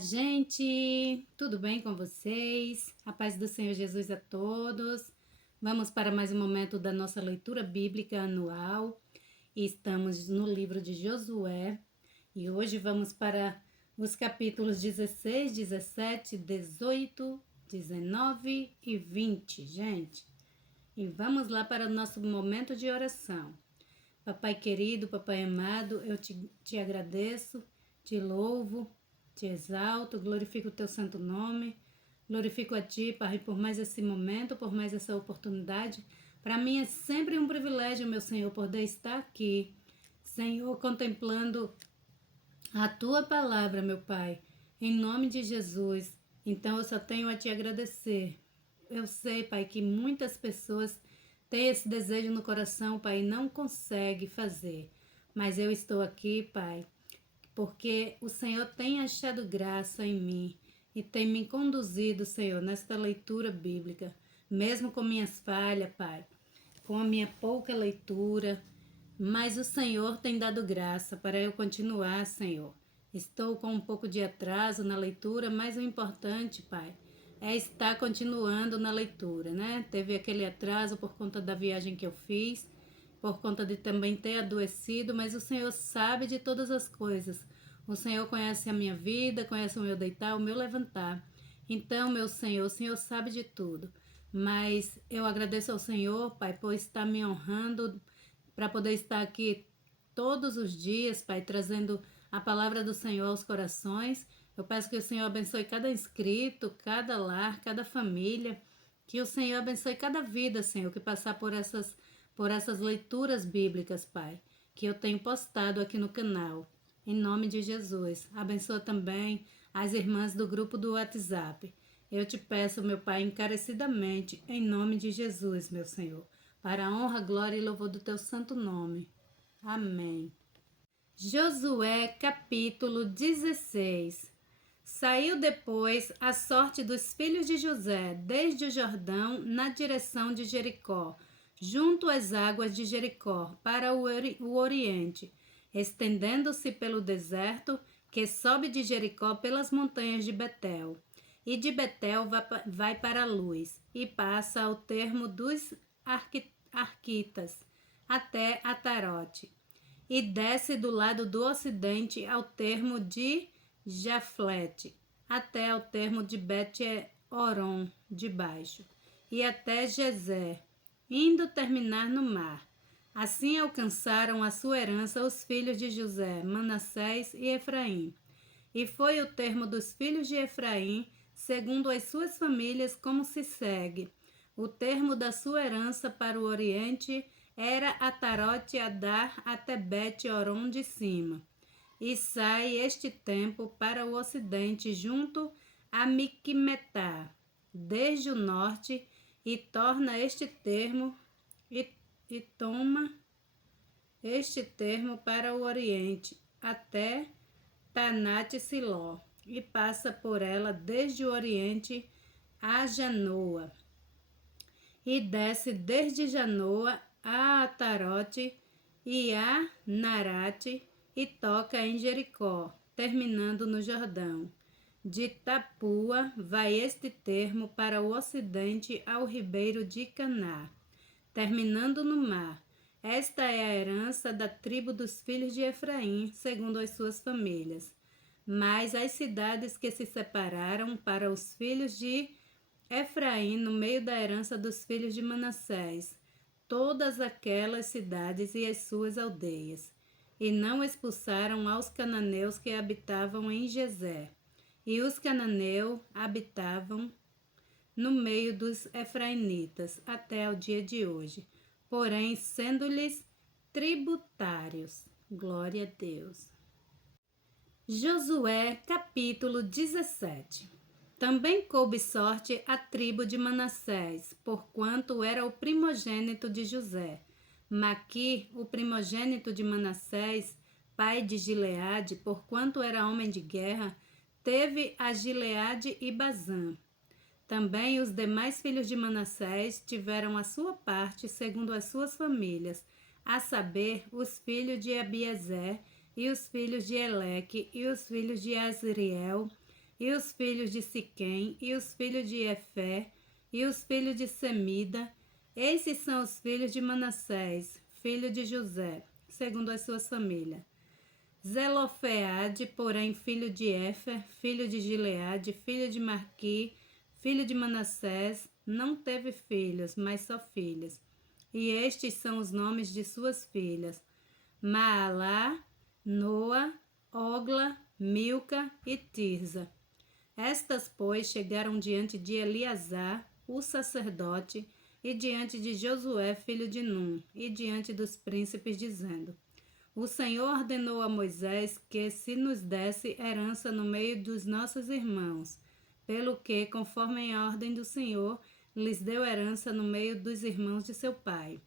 Gente, tudo bem com vocês? A paz do Senhor Jesus a todos. Vamos para mais um momento da nossa leitura bíblica anual. Estamos no livro de Josué e hoje vamos para os capítulos 16, 17, 18, 19 e 20, gente. E vamos lá para o nosso momento de oração. Papai querido, papai amado, eu te agradeço, te louvo, te exalto, glorifico o teu santo nome, glorifico a ti, Pai, por mais esse momento, por mais essa oportunidade. Para mim é sempre um privilégio, meu Senhor, poder estar aqui, Senhor, contemplando a tua palavra, meu Pai, em nome de Jesus. Então eu só tenho a te agradecer. Eu sei, Pai, que muitas pessoas têm esse desejo no coração, Pai, e não conseguem fazer. Mas eu estou aqui, Pai, porque o Senhor tem achado graça em mim e tem me conduzido, Senhor, nesta leitura bíblica, mesmo com minhas falhas, Pai, com a minha pouca leitura, mas o Senhor tem dado graça para eu continuar, Senhor. Estou com um pouco de atraso na leitura, mas o importante, Pai, é estar continuando na leitura, né? Teve aquele atraso por conta da viagem que eu fiz, por conta de também ter adoecido, mas o Senhor sabe de todas as coisas. O Senhor conhece a minha vida, conhece o meu deitar, o meu levantar. Então, meu Senhor, o Senhor sabe de tudo. Mas eu agradeço ao Senhor, Pai, por estar me honrando, para poder estar aqui todos os dias, Pai, trazendo a palavra do Senhor aos corações. Eu peço que o Senhor abençoe cada inscrito, cada lar, cada família. Que o Senhor abençoe cada vida, Senhor, que passar por essas leituras bíblicas, Pai, que eu tenho postado aqui no canal. Em nome de Jesus. Abençoa também as irmãs do grupo do WhatsApp. Eu te peço, meu Pai, encarecidamente, em nome de Jesus, meu Senhor, para a honra, glória e louvor do teu santo nome. Amém. Josué, capítulo 16. Saiu depois a sorte dos filhos de José, desde o Jordão, na direção de Jericó, junto às águas de Jericó, para o oriente, estendendo-se pelo deserto, que sobe de Jericó pelas montanhas de Betel. E de Betel vai para a luz, e passa ao termo dos Arquitas, até Atarote, e desce do lado do ocidente ao termo de Jaflete, até ao termo de Bet-Oron de baixo, e até Gezer, indo terminar no mar. Assim alcançaram a sua herança os filhos de José, Manassés e Efraim. E foi o termo dos filhos de Efraim, segundo as suas famílias, como se segue. O termo da sua herança para o oriente era Atarote Adar até Bet-Oron de cima. E sai este tempo para o ocidente junto a Miqumetá, desde o norte, e torna este termo e toma este termo para o oriente, até Tanate-Siló, e passa por ela desde o oriente a Janoa, e desce desde Janoa a Atarote e a Narate, e toca em Jericó, terminando no Jordão. De Tapua vai este termo para o ocidente ao ribeiro de Caná, terminando no mar. Esta é a herança da tribo dos filhos de Efraim, segundo as suas famílias. Mas as cidades que se separaram para os filhos de Efraim no meio da herança dos filhos de Manassés, todas aquelas cidades e as suas aldeias, e não expulsaram aos cananeus que habitavam em Gezer. E os cananeus habitavam no meio dos efraimitas até o dia de hoje, porém sendo-lhes tributários. Glória a Deus. Josué, capítulo 17. Também coube sorte à tribo de Manassés, porquanto era o primogênito de José. Maqui, o primogênito de Manassés, pai de Gileade, porquanto era homem de guerra, teve a Gileade e Bazã. Também os demais filhos de Manassés tiveram a sua parte segundo as suas famílias, a saber, os filhos de Abiezer, e os filhos de Eleque, e os filhos de Azriel, e os filhos de Siquém, e os filhos de Efé, e os filhos de Semida. Esses são os filhos de Manassés, filho de José, segundo as suas famílias. Zelofeade, porém, filho de Éfer, filho de Gileade, filho de Marqui, filho de Manassés, não teve filhos, mas só filhas. E estes são os nomes de suas filhas: Maalá, Noa, Ogla, Milca e Tirza. Estas, pois, chegaram diante de Eleazar, o sacerdote, e diante de Josué, filho de Num, e diante dos príncipes, dizendo: O Senhor ordenou a Moisés que se nos desse herança no meio dos nossos irmãos, pelo que, conforme a ordem do Senhor, lhes deu herança no meio dos irmãos de seu pai.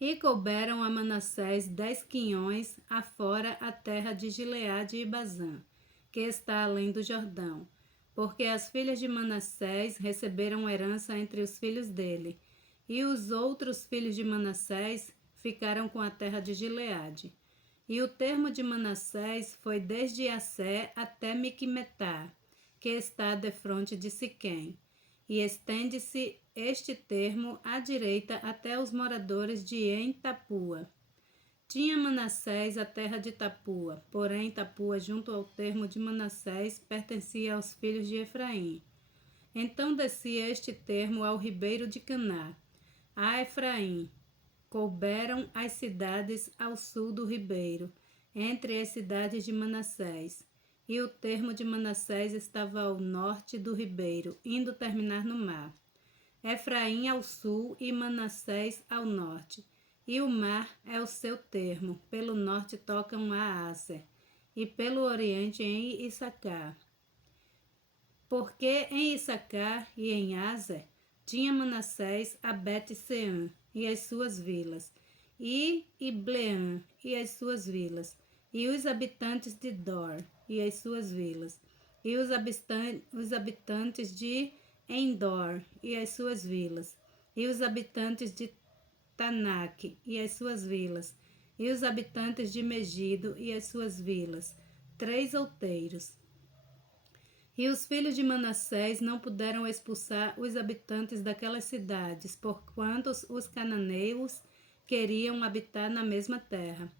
E couberam a Manassés 10 quinhões afora a terra de Gileade e Bazã, que está além do Jordão, porque as filhas de Manassés receberam herança entre os filhos dele, e os outros filhos de Manassés ficaram com a terra de Gileade. E o termo de Manassés foi desde Assé até Miquimetá, que está defronte de Siquém, e estende-se este termo à direita até os moradores de En-Tapua. Tinha Manassés a terra de Tapua, porém Tapua, junto ao termo de Manassés, pertencia aos filhos de Efraim. Então descia este termo ao ribeiro de Caná, a Efraim. Couberam as cidades ao sul do ribeiro, entre as cidades de Manassés. E o termo de Manassés estava ao norte do ribeiro, indo terminar no mar. Efraim ao sul e Manassés ao norte. E o mar é o seu termo, pelo norte tocam a Aser, e pelo oriente em Issacar. Porque em Issacar e em Aser tinha Manassés a Bet-Seã e as suas vilas, e Ibleã e as suas vilas, e os habitantes de Dor e as suas vilas, e os habitantes de Endor e as suas vilas, e os habitantes de Tanak e as suas vilas, e os habitantes de Megido e as suas vilas, 3 outeiros. E os filhos de Manassés não puderam expulsar os habitantes daquelas cidades, porquanto os cananeus queriam habitar na mesma terra.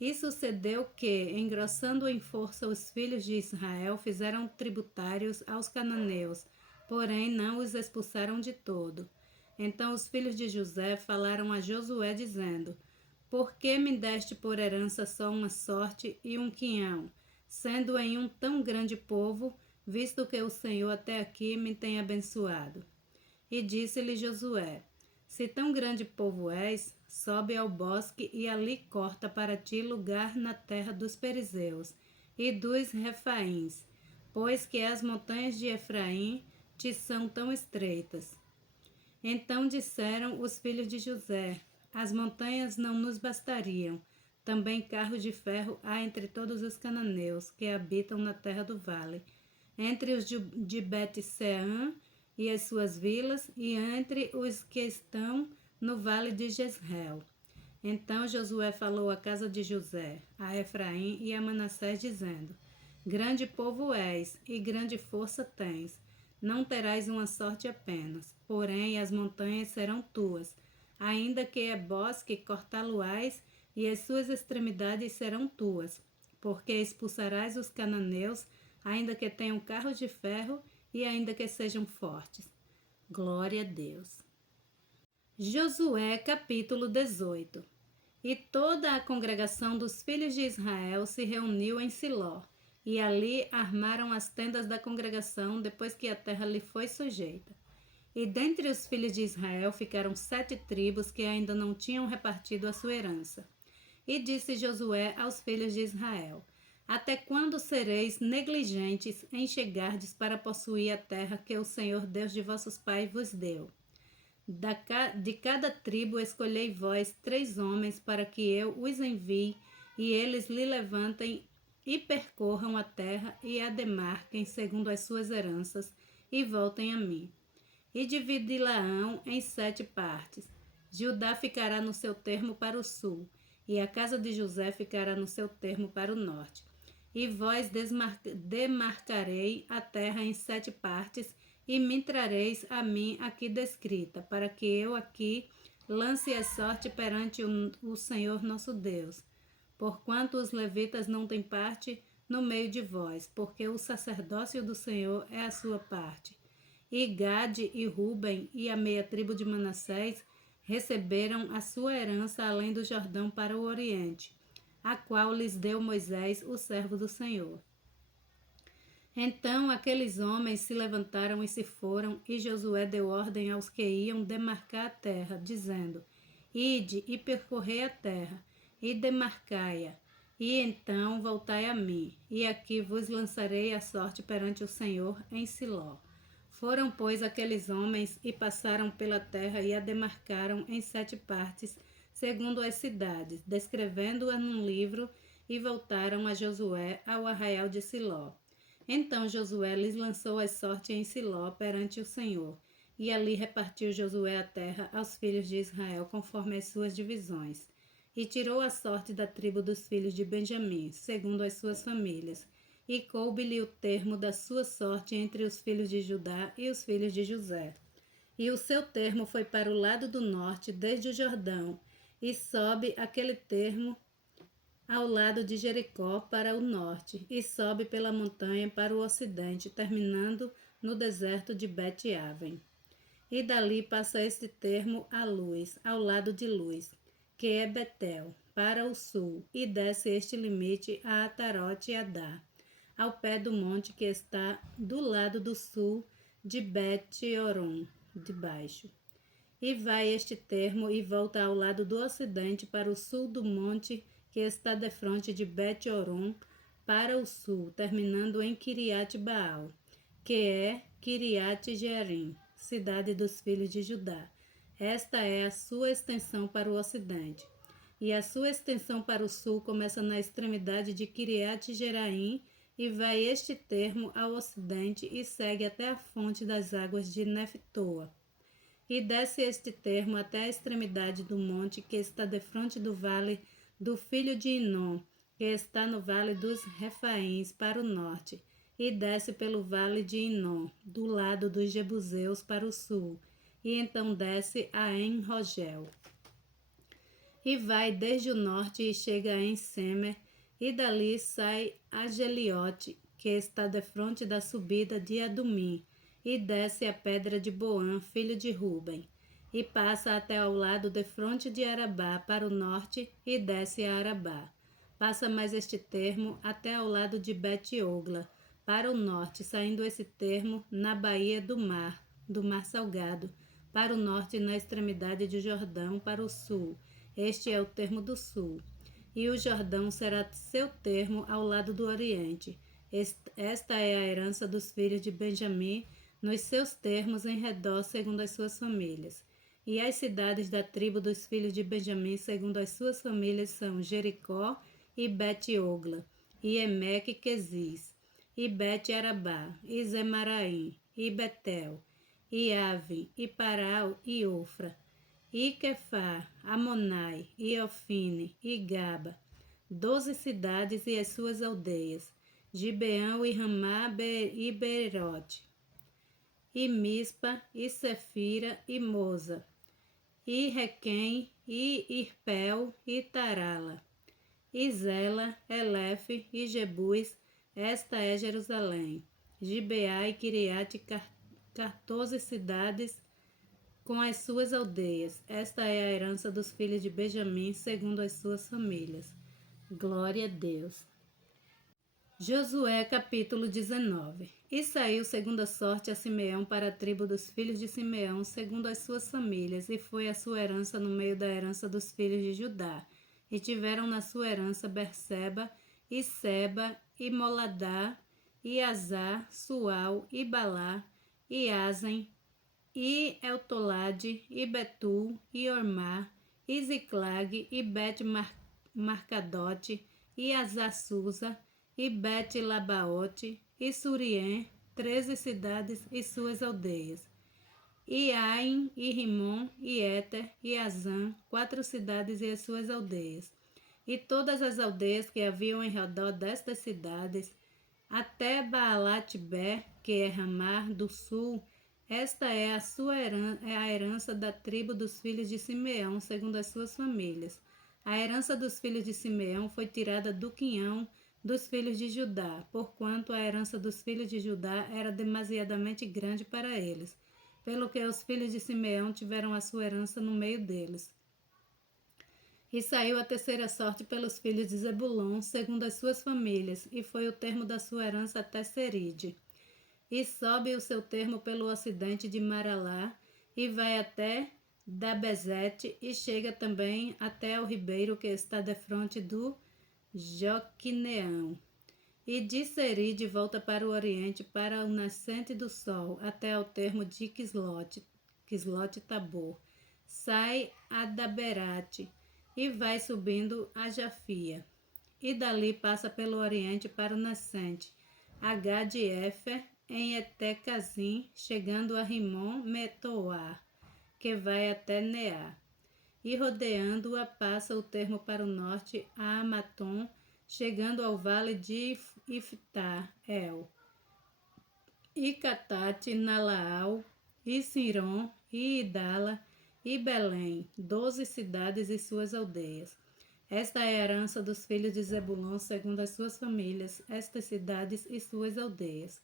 E sucedeu que, engrossando em força os filhos de Israel, fizeram tributários aos cananeus, porém não os expulsaram de todo. Então os filhos de José falaram a Josué, dizendo: Por que me deste por herança só uma sorte e um quinhão, sendo em um tão grande povo, visto que o Senhor até aqui me tem abençoado? E disse-lhe Josué: Se tão grande povo és, sobe ao bosque e ali corta para ti lugar na terra dos Perizeus e dos Refaíns, pois que as montanhas de Efraim te são tão estreitas. Então disseram os filhos de José: As montanhas não nos bastariam. Também carros de ferro há entre todos os cananeus que habitam na terra do vale, entre os de Bet-Seã e as suas vilas, e entre os que estão no vale de Jezreel. Então Josué falou à casa de José, a Efraim e a Manassés, dizendo: Grande povo és, e grande força tens. Não terás uma sorte apenas, porém as montanhas serão tuas. Ainda que é bosque, cortá-lo-ás, e as suas extremidades serão tuas, porque expulsarás os cananeus, ainda que tenham carros de ferro e ainda que sejam fortes. Glória a Deus. Josué capítulo 18. E toda a congregação dos filhos de Israel se reuniu em Siló, e ali armaram as tendas da congregação depois que a terra lhe foi sujeita. E dentre os filhos de Israel ficaram 7 tribos que ainda não tinham repartido a sua herança. E disse Josué aos filhos de Israel: Até quando sereis negligentes em chegardes para possuir a terra que o Senhor Deus de vossos pais vos deu? De cada tribo escolhei vós 3 homens para que eu os envie, e eles lhe levantem e percorram a terra e a demarquem segundo as suas heranças, e voltem a mim. E dividi-la-ão em 7 partes. Judá ficará no seu termo para o sul, e a casa de José ficará no seu termo para o norte. E vós demarcarei a terra em 7 partes, e me trareis a mim aqui descrita, para que eu aqui lance a sorte perante o Senhor nosso Deus. Porquanto os levitas não têm parte no meio de vós, porque o sacerdócio do Senhor é a sua parte. E Gade e Ruben e a meia tribo de Manassés receberam a sua herança além do Jordão para o oriente, a qual lhes deu Moisés, o servo do Senhor. Então aqueles homens se levantaram e se foram, e Josué deu ordem aos que iam demarcar a terra, dizendo: Ide e percorrei a terra, e demarcai-a, e então voltai a mim, e aqui vos lançarei a sorte perante o Senhor em Siló. Foram, pois, aqueles homens e passaram pela terra e a demarcaram em 7 partes, segundo as cidades, descrevendo-a num livro, e voltaram a Josué ao arraial de Siló. Então Josué lhes lançou a sorte em Siló perante o Senhor, e ali repartiu Josué a terra aos filhos de Israel conforme as suas divisões. E tirou a sorte da tribo dos filhos de Benjamim, segundo as suas famílias, e coube-lhe o termo da sua sorte entre os filhos de Judá e os filhos de José. E o seu termo foi para o lado do norte, desde o Jordão, e sobe aquele termo ao lado de Jericó para o norte, e sobe pela montanha para o ocidente, terminando no deserto de Bet-Aven. E dali passa este termo a Luz, ao lado de Luz, que é Betel, para o sul, e desce este limite a Atarote e Adá, ao pé do monte que está do lado do sul de Bet-Oron, de baixo. E vai este termo e volta ao lado do ocidente para o sul do monte que está defronte de Bet-Oron, para o sul, terminando em Kiriat-Baal, que é Kiriat-Jearim, cidade dos filhos de Judá. Esta é a sua extensão para o ocidente. E a sua extensão para o sul começa na extremidade de Kiriat-Jearim, e vai este termo ao ocidente e segue até a fonte das águas de Neftoa. E desce este termo até a extremidade do monte que está defronte do vale do filho de Inom, que está no vale dos Refaíns para o norte, e desce pelo vale de Inom, do lado dos Jebuseus para o sul, e então desce a En-Rogel. E vai desde o norte e chega a En-Semer, e dali sai a Geliote, que está defronte da subida de Adumim, e desce a pedra de Boã, filho de Ruben, e passa até ao lado defronte de Arabá para o norte, e desce a Arabá. Passa mais este termo até ao lado de Bet-Ogla, para o norte, saindo esse termo na baía do Mar Salgado, para o norte na extremidade de Jordão para o sul. Este é o termo do sul. E o Jordão será seu termo ao lado do oriente. Esta é a herança dos filhos de Benjamim, nos seus termos em redor, segundo as suas famílias. E as cidades da tribo dos filhos de Benjamim, segundo as suas famílias, são Jericó e Bet-Ogla, e Emeque e Quezis, e Bet-Arabá, e Zemaraim, e Betel, e Ave, e Paral, e Ofra, e Quefá, Amonai, e Ofine, e Gaba, 12 cidades e as suas aldeias, Gibeão e Ramá e Beerote, e Mispa, e Sefira, e Moza, e Requém, e Irpel, e Tarala, e Zela, Elefe, e Jebus. Esta é Jerusalém. Gibeá e Kiriate, 14 cidades com as suas aldeias. Esta é a herança dos filhos de Benjamim, segundo as suas famílias. Glória a Deus. Josué capítulo 19. E saiu segundo a sorte a Simeão para a tribo dos filhos de Simeão, segundo as suas famílias, e foi a sua herança no meio da herança dos filhos de Judá. E tiveram na sua herança Berseba, e Seba, e Moladá, e Azar, Sual, e Balá, e Azen, e Eltolade, e Betul, e Ormar, e Ziclag, e Bet-Marcadote, e Azar-Susa, e Bet-Labaote, e Surien, 13 cidades e suas aldeias. E Ain, e Rimon, e Éter, e Azã, 4 cidades e as suas aldeias. e todas as aldeias que haviam em redor destas cidades, até Baalat-Bé, que é Ramá do sul. Esta é a herança da tribo dos filhos de Simeão, segundo as suas famílias. A herança dos filhos de Simeão foi tirada do quinhão dos filhos de Judá, porquanto a herança dos filhos de Judá era demasiadamente grande para eles, pelo que os filhos de Simeão tiveram a sua herança no meio deles. E saiu a terceira sorte pelos filhos de Zebulon, segundo as suas famílias, e foi o termo da sua herança até Seride. E sobe o seu termo pelo ocidente de Maralá, e vai até Dabezete, e chega também até o ribeiro que está defronte do Joquineão. E de Seride volta para o oriente, para o nascente do sol, até ao termo de Quislote-Tabor. Sai a Daberate, e vai subindo a Jafia. E dali passa pelo oriente para o nascente, a Gade-Efer, em Etecazim, chegando a Rimon-Metoar, que vai até Neá. E rodeando-a passa o termo para o norte a Amatom, chegando ao vale de Iftar-El. E Catate, Nalaal, e Siron, e Idala, e Belém, 12 cidades e suas aldeias. Esta é a herança dos filhos de Zebulon, segundo as suas famílias, estas cidades e suas aldeias.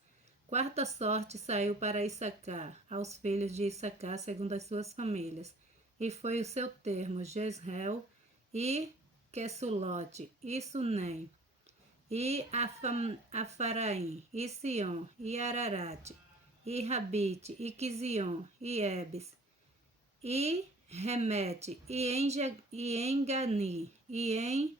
Quarta sorte saiu para Issacar, aos filhos de Issacar, segundo as suas famílias. E foi o seu termo, Jezreel, e Quesulote, e Sunem, e Afaraim, e Sion, e Ararate, e Rabite, e Quizion, e Ebes, e Remete, e Engani, e em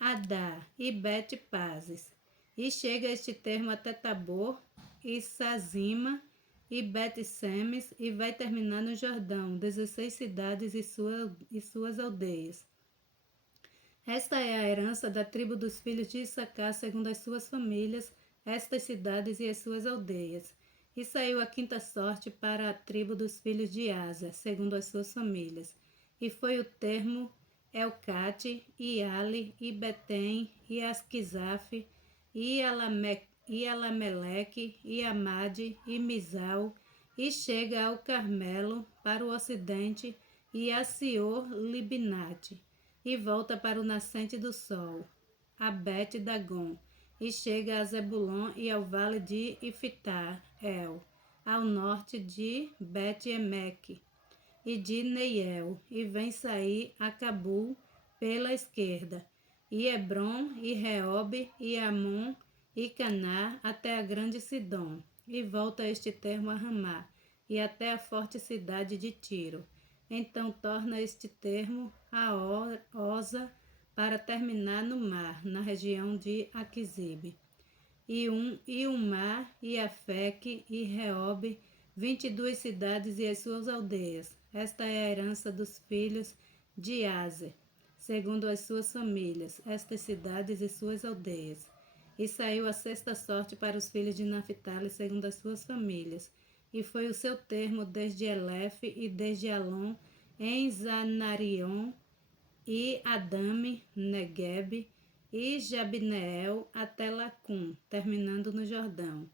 Adá, e Bet-Pazes. E chega este termo até Tabor, e Sazima, e Bet-Semes, e vai terminar no Jordão, 16 cidades e suas aldeias. Esta é a herança da tribo dos filhos de Issacar, segundo as suas famílias, estas cidades e as suas aldeias. E saiu a quinta sorte para a tribo dos filhos de Asa, segundo as suas famílias. E foi o termo Elcate, e Ali, e Betém, e Asquizaf, e Alameleque, e Amade, e Misal, e chega ao Carmelo, para o ocidente, e a Sior-Libinate, e volta para o nascente do sol, a Bet-Dagon, e chega a Zebulon e ao vale de Iftar-El, ao norte de Bet-Emeque e de Neiel, e vem sair a Cabul pela esquerda, e Hebron, e Reobe, e Amon, e Caná, até a grande Sidom, e volta este termo a Ramá, e até a forte cidade de Tiro. Então torna este termo a Osa, para terminar no mar, na região de Aquisibe. E Umar, e Afeque, e Reobe, 22 cidades e as suas aldeias. Esta é a herança dos filhos de Azer, segundo as suas famílias, estas cidades e suas aldeias. E saiu a sexta sorte para os filhos de Naphtali, segundo as suas famílias. E foi o seu termo desde Elefe e desde Alon, em Zanarion, e Adame, Neguebe, e Jabneel até Lacum, terminando no Jordão.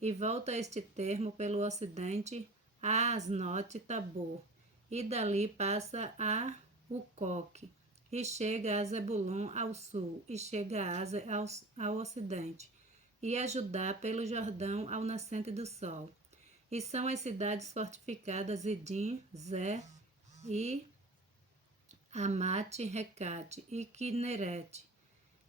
E volta este termo pelo ocidente a Asnote-Tabor, e dali passa a Ucoque, e chega a Zebulon ao sul, e chega a Aser ao ocidente, e a Judá pelo Jordão ao nascente do sol. E são as cidades fortificadas Idim, Zé, e Amate, Recate, e Quinerete,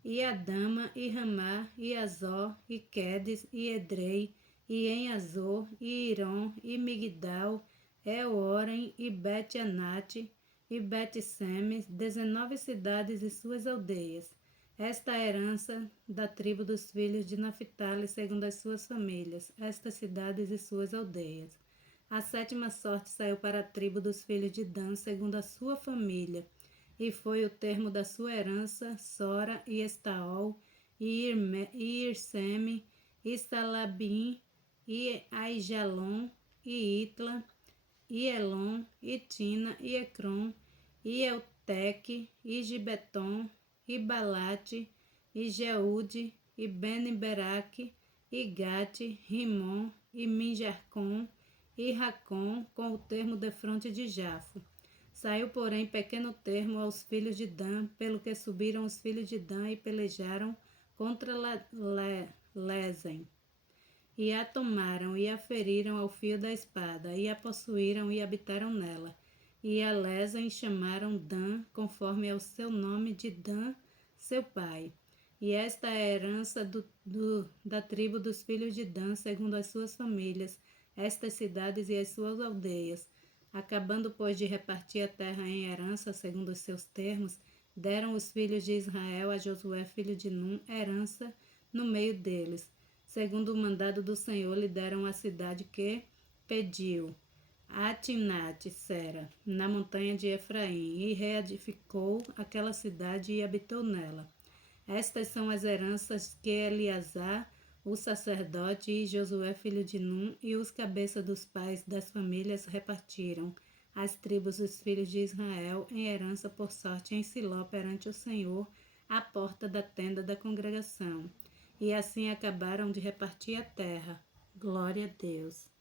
e Adama, e Ramá, e Azó, e Quedes, e Edrei, e em Azor, e Irom, e Migdal, Eorem, e Bet-Anate, e Bet-Semes, 19 cidades e suas aldeias. Esta é a herança da tribo dos filhos de Naphtali, segundo as suas famílias, estas cidades e suas aldeias. A sétima sorte saiu para a tribo dos filhos de Dan, segundo a sua família, e foi o termo da sua herança, Sora, e Estaol, e Irseme, e Salabim, e Aijalon, e Itla, e Elon, e Tina, e Ecrom, e Elteque, e Gibeton, e Balate, e Jeude, e Ben-Beraque, e Gate, Rimon, e Minjarcom, e Racom, com o termo defronte de Jafo. Saiu, porém, pequeno termo aos filhos de Dan, pelo que subiram os filhos de Dan e pelejaram contra Lezem. E a tomaram, e a feriram ao fio da espada, e a possuíram e habitaram nela. E a Lezem chamaram Dan, conforme ao seu nome de Dan, seu pai. E esta é a herança da tribo dos filhos de Dan, segundo as suas famílias, estas cidades e as suas aldeias. Acabando, pois, de repartir a terra em herança, segundo os seus termos, deram os filhos de Israel a Josué, filho de Num, herança no meio deles. Segundo o mandado do Senhor, lhe deram a cidade que pediu, a Timnat-Sera, na montanha de Efraim, e reedificou aquela cidade e habitou nela. Estas são as heranças que Eleazar, o sacerdote, e Josué, filho de Num, e os cabeças dos pais das famílias repartiram as tribos dos filhos de Israel em herança por sorte em Siló perante o Senhor, à porta da tenda da congregação. E assim acabaram de repartir a terra. Glória a Deus.